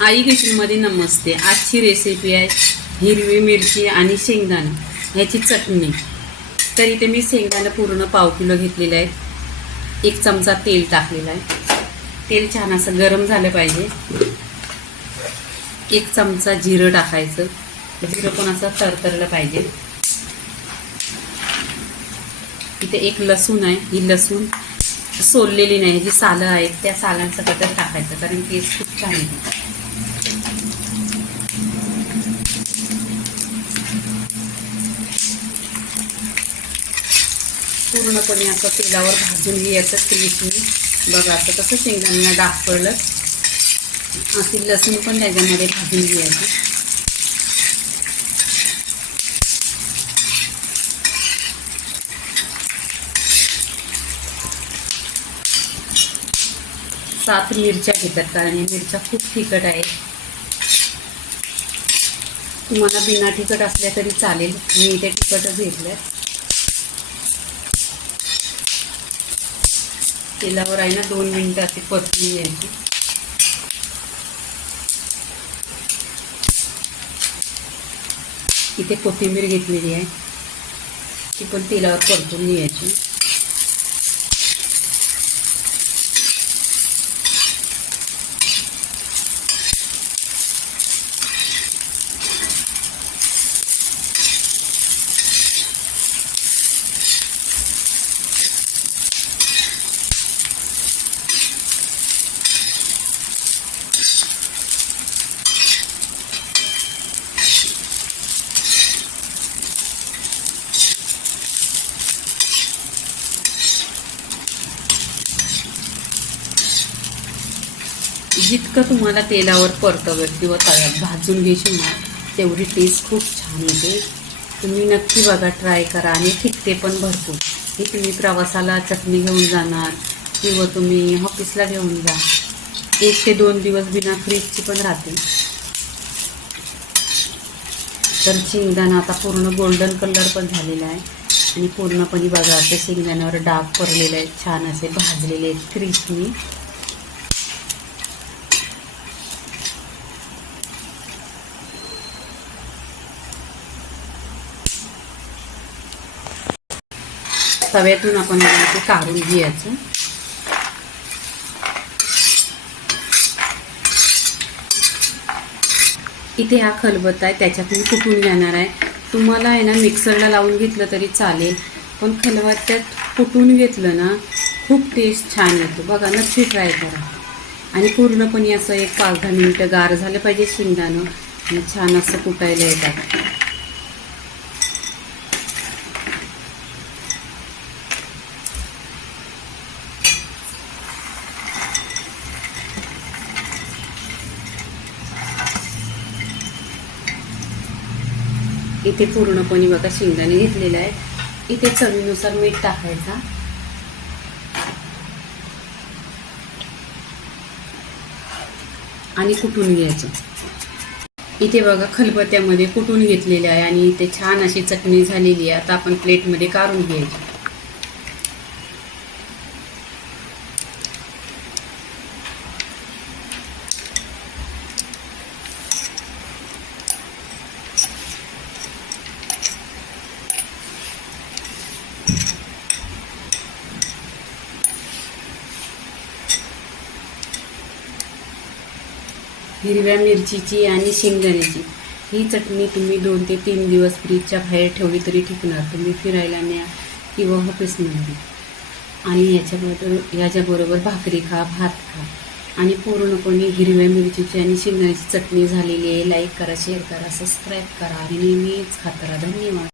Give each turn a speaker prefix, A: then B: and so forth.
A: आई किचनमध्ये नमस्ते. आजची रेसिपी आहे हिरवी मिरची आणि शेंगदाणा. ह्याची चटणी. तर इथे मी शेंगदाणा पूर्ण पाव किलो घेतलेलं आहे. एक चमचा तेल टाकलेला आहे. तेल छान असं गरम झालं पाहिजे. एक चमचा जिरं टाकायचं. जिरं पण असं तरतरलं पाहिजे. इथे एक लसूण आहे. ही लसूण सोललेली नाही जी सालं आहेत त्या सालांचं कटर टाकायचं कारण की खूप छान आहे. पूर्णपणे असं तेलावर भाजून घ्यायचं क्रिस्पी बघा असं कसं शेंगांना दाखवलं. पडलं लसूण पण त्याच्यामध्ये भाजून घ्यायचं. सात मिरच्या घेतात कारण या मिरच्या खूप तिखट आहेत. तुम्हाला बिना तिखट असल्या तरी चालेल. मी इथे तिखटच घेतलं तेलावर आहे ना दोन मिनटं अशी परतून घ्यायची. इथे कोथिंबीर घेतलेली आहे. ती पण तेलावर परतून घ्यायची. जितकं तुम्हाला तेलावर परतवेल किंवा तव्यात भाजून घेशील ना तेवढी टेस्ट खूप छान येते तुम्ही नक्की बघा ट्राय करा. आणि ठिकते पण भरपूर. हे तुम्ही प्रवासाला चटणी घेऊन जाणार किंवा तुम्ही ऑफिसला घेऊन जा. एक ते दोन दिवस बिना फ्रीजची पण राहते. तर शेंगदाणा आता पूर्ण गोल्डन कलर पण झालेला आहे. आणि पूर्णपणे बघा ते शेंगदाण्यावर डाग पडलेले आहेत छान असे भाजलेले आहेत क्रिस्पी तव्यातून आपण ते काढून घ्यायचं. इथे हा खलबत आहे त्याच्यातून फुटून घेणार आहे. तुम्हाला आहे ना मिक्सरला लावून घेतलं तरी चालेल. पण खलबत्त्यात फुटून घेतलं ना खूप टेस्ट छान येतो. बघा नक्की ट्राय करा. आणि पूर्णपणे असं एक पाच दहा मिनटं गार झालं पाहिजे शेंगदाणं. आणि छान असं कुटायला येतात. इथे पूर्णपणे बघा शेंगदाणे घेतलेले आहे इथे चवीनुसार मीठ टाकायचा. आणि कुटून घ्यायचं? इथे बघा खलबत्त्यामध्ये कुटून घेतलेले आहे आणि इथे छान अशी चटणी झालेली आहे. आता आपण प्लेटमध्ये काढून घ्यायची. हिरव्या मिरचीची आणि शेंगदाण्याची ही चटणी तुम्ही दोन ते तीन दिवस फ्रीजच्या बाहेर ठेवली तरी टिकणार. तुम्ही फिरायला न्या किंवा ऑफिसमध्ये आणि याच्याबरोबर याच्याबरोबर भाकरी खा भात खा. आणि पूर्णपणे हिरव्या मिरचीची आणि शेंगदाण्याची चटणी झालेली आहे. लाईक करा शेअर करा सबस्क्राईब करा. आणि नेहमीच खात राहा. धन्यवाद.